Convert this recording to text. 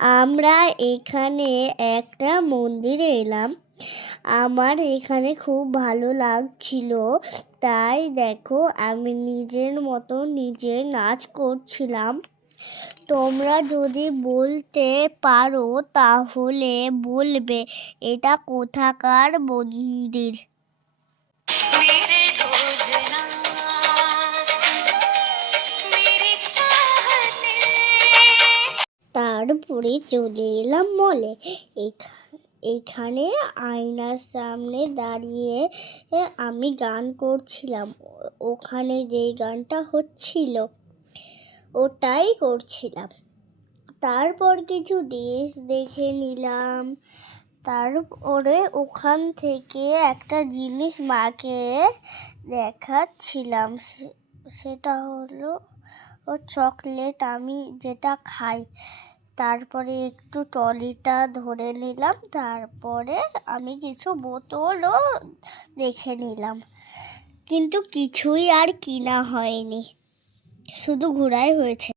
আমরা এখানে একটা মন্দিরে এলাম। আমার এখানে খুব ভালো লাগছিল, তাই দেখো আমি নিজের মতো নিজে নাচ করছিলাম। তোমরা যদি বলতে পারো তাহলে বলবে এটা কোথাকার মন্দির। তারপরে চলে এলাম মলে। এখানে আয়নার সামনে দাঁড়িয়ে আমি গান করছিলাম। ওখানে যেই গানটা হচ্ছিল ওটাই করছিলাম। তারপর কিছু দেশ দেখে নিলাম। তারপরে ওখান থেকে একটা জিনিস মাকে দেখাচ্ছিলাম, সেটা হলো চকলেট, আমি যেটা খাই। তারপরে একটু ট্রলিটা ধরে নিলাম। তারপরে আমি কিছু বোতলও দেখে নিলাম, কিন্তু কিছুই আর কিনা হয়নি, শুধু ঘোরাই হয়েছে।